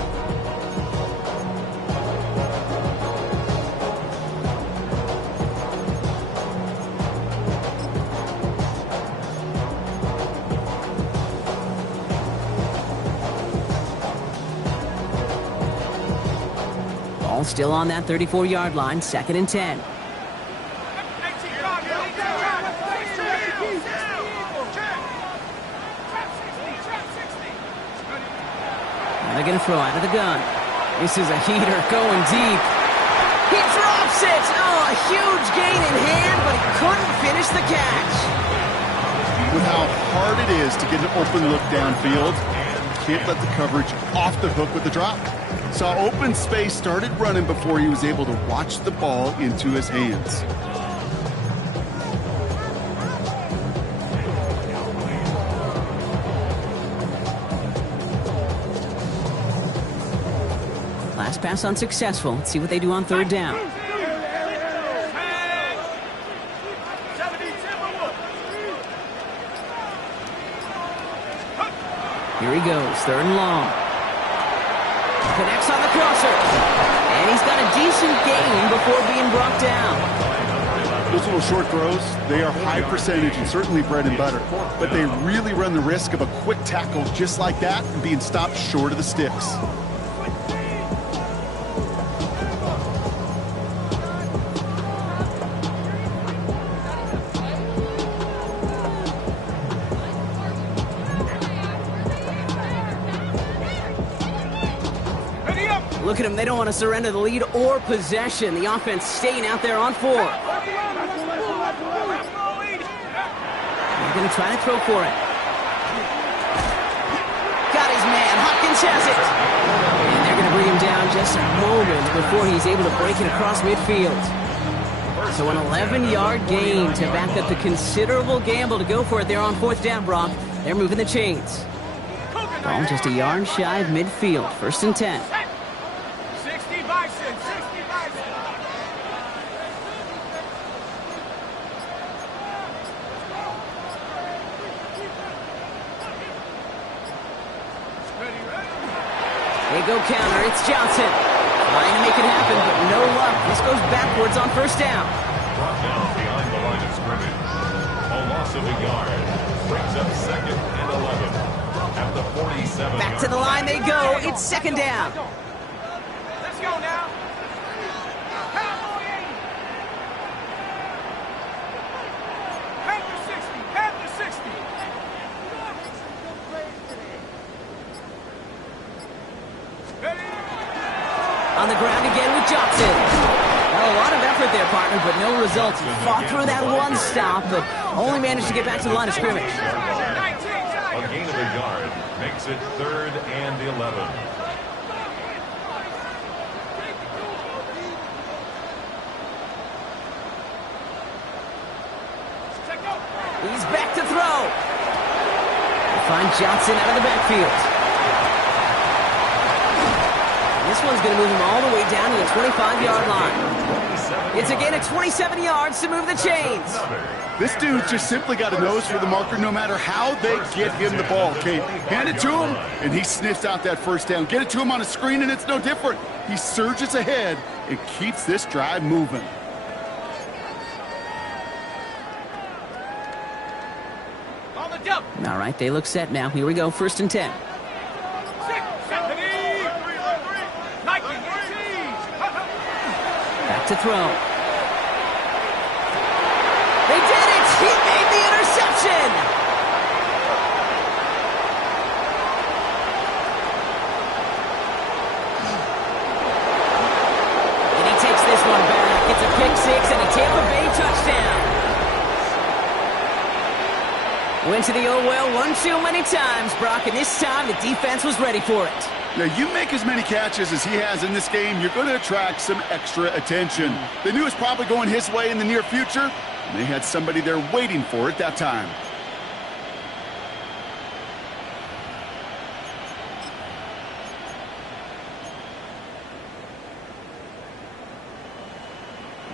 Ball still on that 34-yard line, 2nd and 10. They're going to throw out of the gun. This is a heater going deep. He drops it! Oh, a huge gain in hand, but he couldn't finish the catch. With how hard it is to get an open look downfield, can't let the coverage off the hook with the drop. Saw open space, started running before he was able to watch the ball into his hands. Last pass unsuccessful. Let's see what they do on 3rd down. Here he goes, 3rd and long. Connects on the crosser. And he's got a decent gain before being brought down. Those little short throws, they are high percentage and certainly bread and butter. But they really run the risk of a quick tackle just like that and being stopped short of the sticks. Look at them, they don't want to surrender the lead or possession. The offense staying out there on 4. They're going to try to throw for it. Got his man, Hopkins has it. And they're going to bring him down just a moment before he's able to break it across midfield. So an 11-yard gain to back up the considerable gamble to go for it there on 4th down, Brock. They're moving the chains. Ball just a yard shy of midfield, 1st and 10. They go counter, it's Johnson. Trying to make it happen, but no luck. This goes backwards on 1st down. Brought down behind the line of scrimmage. A loss of a yard. Brings up 2nd and 11. At the 47. Back to the line they go. It's 2nd down. Let's go now. Panther 60. Panther 60. On the ground again with Johnson. Well, a lot of effort there, partner, but no results. He fought through that one stop, but only managed to get back to the line of scrimmage. A gain of a yard makes it 3rd and 11. He's back to throw. They find Johnson out of the backfield. This one's going to move him all the way down to the 25-yard line. It's a gain of 27 yards to move the chains. This dude just simply got a nose for the marker no matter how they get him the ball, Kate. Hand it to him, and he sniffs out that 1st down. Get it to him on a screen, and it's no different. He surges ahead and keeps this drive moving. All right, they look set now. Here we go, 1st and 10. Back to throw. They did it! He made the interception! And he takes this one back. It's a pick 6 and a Tampa Bay touchdown. Went to the oh well one too many times, Brock, and this time the defense was ready for it. Now, you make as many catches as he has in this game, you're going to attract some extra attention. They knew it was probably going his way in the near future, and they had somebody there waiting for it that time.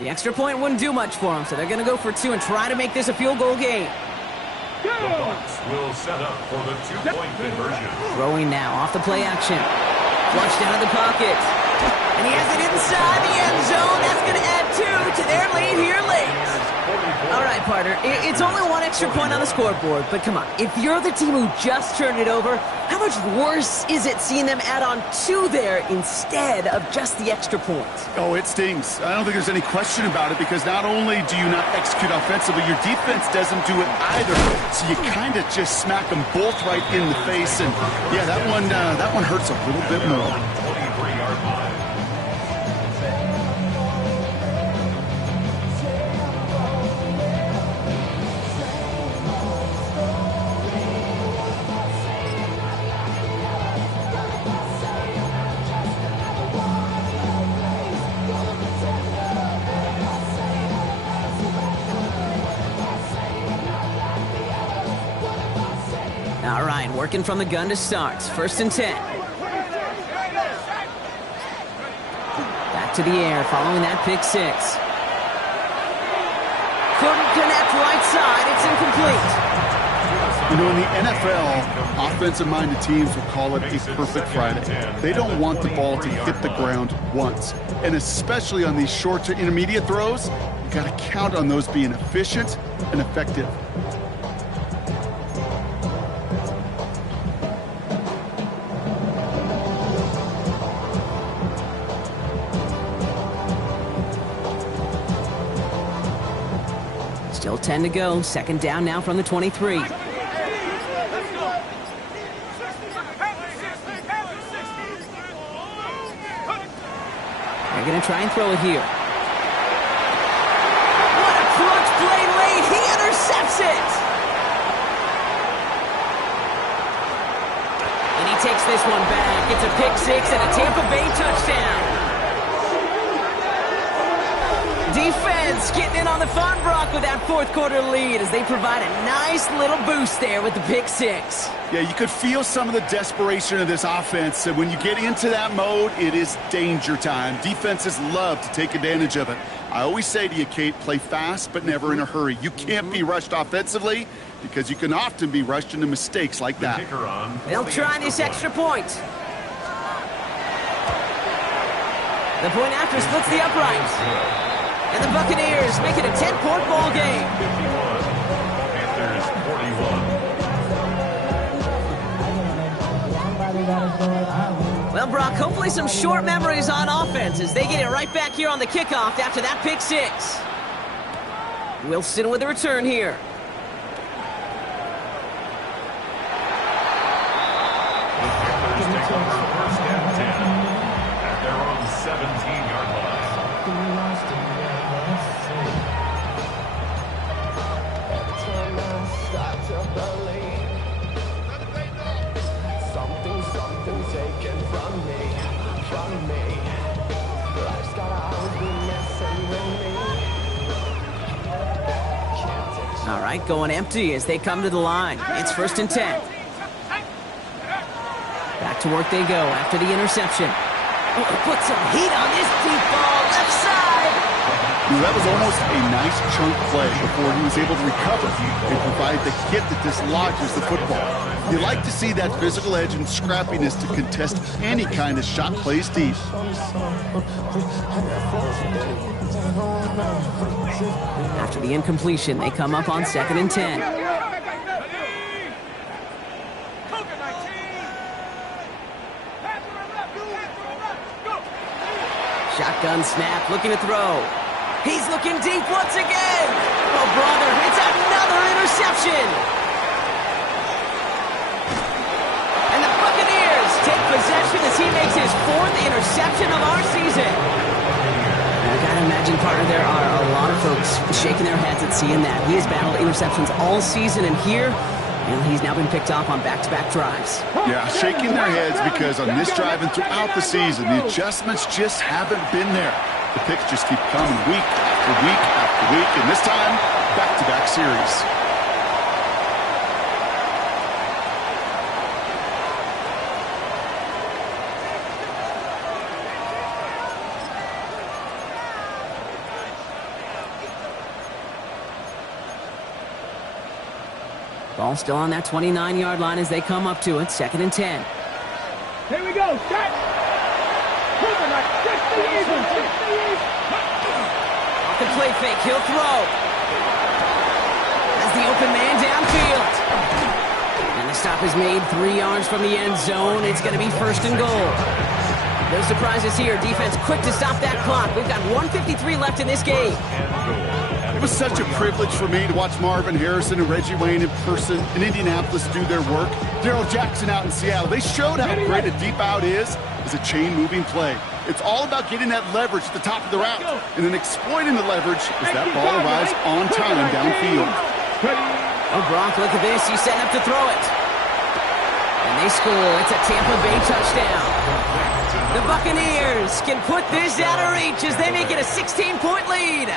The extra point wouldn't do much for them, so they're going to go for 2 and try to make this a field goal game. The Bucks will set up for the two-point conversion. Throwing now off the play action. Flush down in the pocket. And he has it inside the end zone. That's going to add 2 to their lead here late. All right, partner. It's only 1 extra point on the scoreboard, but come on. If you're the team who just turned it over, how much worse is it seeing them add on 2 there instead of just the extra point? Oh, it stings. I don't think there's any question about it because not only do you not execute offensively, your defense doesn't do it either. So you kind of just smack them both right in the face. And, yeah, that one hurts a little bit more. 23-yard line. All right, working from the gun to start. 1st and 10. Back to the air, following that pick 6. Couldn't connect right side. It's incomplete. You know, in the NFL, offensive-minded teams will call it a perfect Friday. They don't want the ball to hit the ground once. And especially on these short to intermediate throws, you got to count on those being efficient and effective. Still 10 to go. 2nd down now from the 23. They're going to try and throw it here. What a clutch play late. He intercepts it. And he takes this one back. It's a pick 6 and a Tampa Bay touchdown. Defense getting in on the fun, Brock, with that 4th quarter lead as they provide a nice little boost there with the pick 6. Yeah, you could feel some of the desperation of this offense. And when you get into that mode, it is danger time. Defenses love to take advantage of it. I always say to you, Kate, play fast but never in a hurry. You can't be rushed offensively because you can often be rushed into mistakes like that. They'll try this extra point. The point after splits the uprights. And the Buccaneers make it a 10-point ball game. 51. Panthers 41. Well, Brock, hopefully some short memories on offense as they get it right back here on the kickoff after that pick 6. Wilson with a return here. Panthers take over 1st and 10 at their own 17-yard line. All right, going empty as they come to the line. It's 1st and 10. Back to work they go after the interception. Oh, put some heat on this deep ball, left side. That was almost a nice chunk play before he was able to recover and provide the hit that dislodges the football. You like to see that physical edge and scrappiness to contest any kind of shot plays deep. After the incompletion, they come up on 2nd and 10. Shotgun snap, looking to throw. He's looking deep once again. Oh, brother, it's another interception. And the Buccaneers take possession as he makes his 4th interception of our season. And I gotta imagine, partner, there are a lot of folks shaking their heads at seeing that. He has battled interceptions all season, and here, he's now been picked off on back-to-back drives. Yeah, shaking their heads because on this drive and throughout the season, the adjustments just haven't been there. The picks just keep coming week after week after week, and this time, back-to-back series. Ball still on that 29-yard line as they come up to it. 2nd and 10. Here we go. Set. Moving like 60 even. 60 even. Off the play fake. He'll throw. As the open man downfield. And the stop is made 3 yards from the end zone. It's going to be 1st and goal. No surprises here. Defense quick to stop that clock. We've got 1:53 left in this game. It was such a privilege for me to watch Marvin Harrison and Reggie Wayne in person in Indianapolis do their work. Darrell Jackson out in Seattle. They showed how great a deep out is as a chain-moving play. It's all about getting that leverage at the top of the route and then exploiting the leverage as that ball arrives on time downfield. Oh, Brock, look at this. He's setting up to throw it. And they score. It's a Tampa Bay touchdown. The Buccaneers can put this out of reach as they make it a 16-point lead.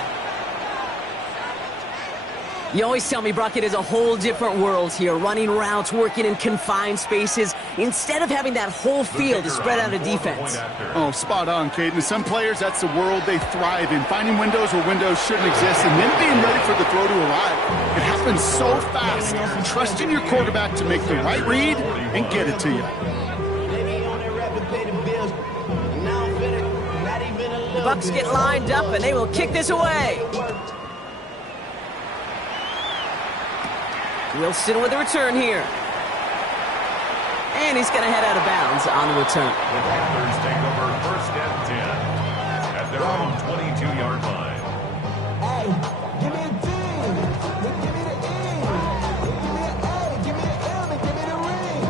You always tell me, Brock, it is a whole different world here, running routes, working in confined spaces, instead of having that whole field to spread out a defense. Oh, spot on, Caden. Some players, that's the world they thrive in, finding windows where windows shouldn't exist, and then being ready for the throw to arrive. It happens so fast. Trusting your quarterback to make the right read and get it to you. The Bucs get lined up, and they will kick this away. Wilson with the return here. And he's going to head out of bounds on the return. The Panthers take over 1st and 10 at their own 22-yard line. Hey, give me a D. Give me the E. Give me an A. Give me an M. And give me the ring.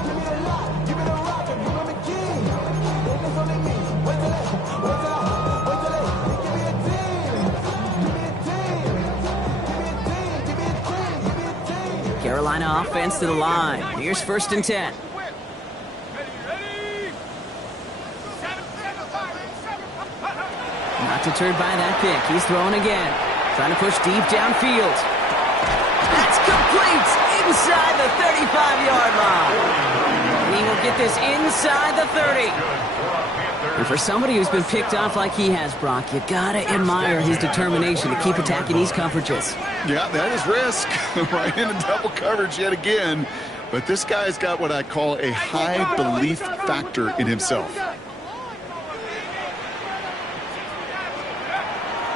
Give me the lock. Give me the rock. And give me the key. It's only me. Wait till it. Wait till it. Wait till it. Give me a team. Give me a team. Give me a team. Give me a team. Give me a team. Carolina offense to the line. Here's 1st and 10. Not deterred by that pick. He's throwing again. Trying to push deep downfield. That's complete inside the 35-yard line. And he will get this inside the 30. And for somebody who's been picked off like he has, Brock, you gotta admire his determination to keep attacking these coverages. Yeah, that is risk. Right into double coverage yet again. But this guy's got what I call a high belief factor in himself.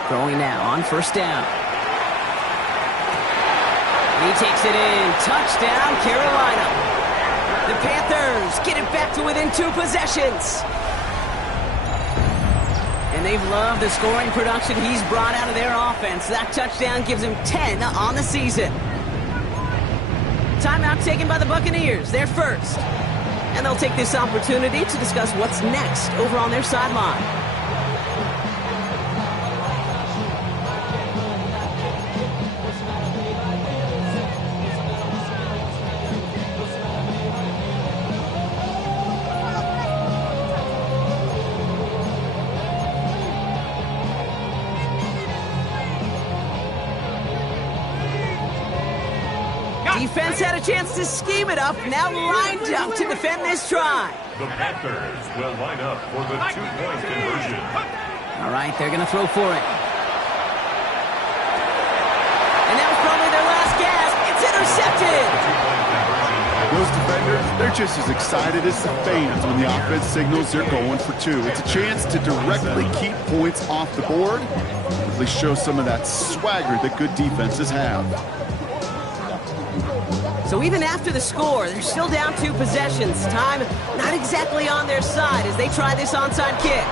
Throwing now on 1st down. He takes it in. Touchdown, Carolina. The Panthers get it back to within 2 possessions. And they've loved the scoring production he's brought out of their offense. That touchdown gives him 10 on the season. Timeout taken by the Buccaneers. They're first. And they'll take this opportunity to discuss what's next over on their sideline. Defense had a chance to scheme it up, now lined up to defend this try. The Panthers will line up for the 2-point conversion. All right, they're going to throw for it. And that was probably their last gasp. It's intercepted. Those defenders, they're just as excited as the fans when the offense signals they're going for 2. It's a chance to directly keep points off the board, really show some of that swagger that good defenses have. So even after the score, they're still down 2 possessions. Time not exactly on their side as they try this onside kick.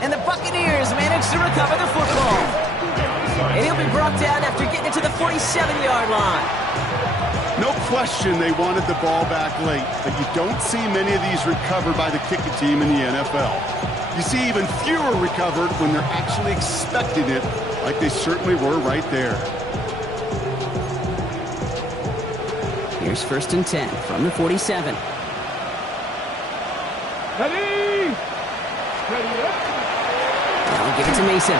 And the Buccaneers manage to recover the football. And he'll be brought down after getting it to the 47-yard line. No question they wanted the ball back late, but you don't see many of these recovered by the kicking team in the NFL. You see even fewer recovered when they're actually expecting it, like they certainly were right there. Here's 1st and 10 from the 47. Ready? Ready up. Now give it to Mason.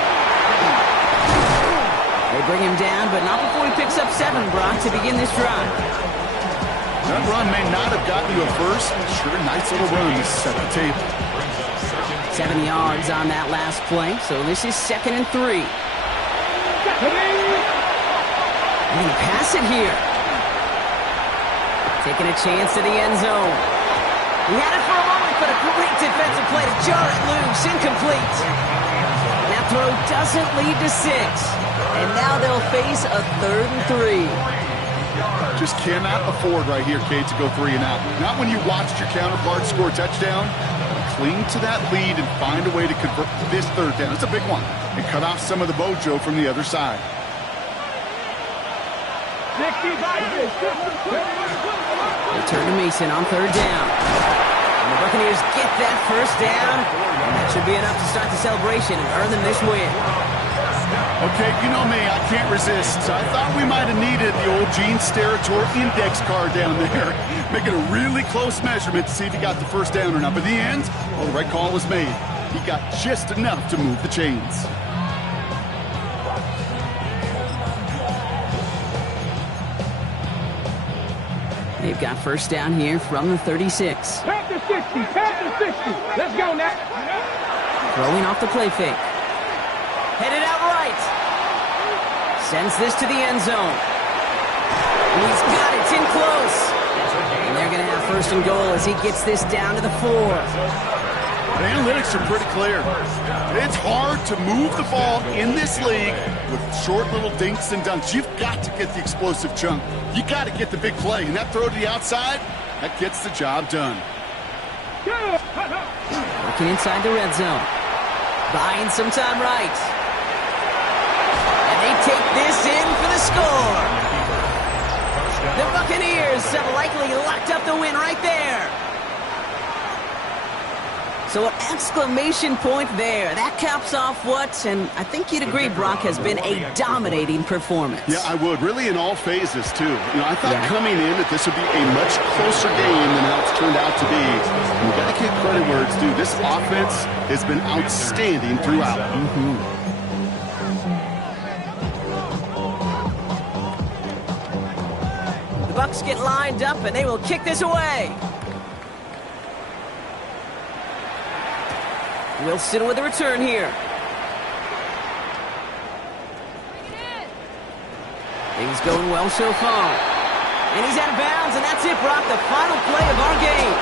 They bring him down, but not before he picks up 7, Brock, to begin this drive. That run may not have gotten you a first, but sure, nice little run to set the table. 7 yards on that last play, so this is 2nd and 3. And pass it here. Taking a chance to the end zone. He had it for a moment, but a great defensive play to jar it loose. Incomplete. That throw doesn't lead to 6. And now they'll face a 3rd and 3. Just cannot afford right here, Kate, to go 3 and out. Not when you watched your counterpart score a touchdown. Cling to that lead and find a way to convert this 3rd down. It's a big one. And cut off some of the mojo from the other side. 65. They turn to Mason on 3rd down. And the Buccaneers get that 1st down. And that should be enough to start the celebration and earn them this win. Okay, you know me, I can't resist. I thought we might have needed the old Gene Steratore index card down there. Making a really close measurement to see if he got the 1st down or not. But in the end, well, the right call was made. He got just enough to move the chains. They've got 1st down here from the 36. Panther 60. Panther 60. Let's go now. Throwing off the play fake. Headed out right. Sends this to the end zone. He's got it. It's in close. And they're going to have 1st and goal as he gets this down to the 4. The analytics are pretty clear. It's hard to move the ball in this league with short little dinks and dunks. You've got to get the explosive chunk. You got to get the big play. And that throw to the outside, that gets the job done. Working inside the red zone. Buying some time right. And they take this in for the score. The Buccaneers have likely locked up the win right there. So an exclamation point there. That caps off what, and I think you'd agree, Brock, has been a dominating performance. Yeah, I would. Really in all phases, too. You know, I thought coming in that this would be a much closer game than how it's turned out to be. And we've got to give credit where it's due. This offense has been outstanding throughout. The Bucs get lined up, and they will kick this away. Wilson with a return here. Things going well so far. And he's out of bounds, and that's it, Brock, the final play of our game.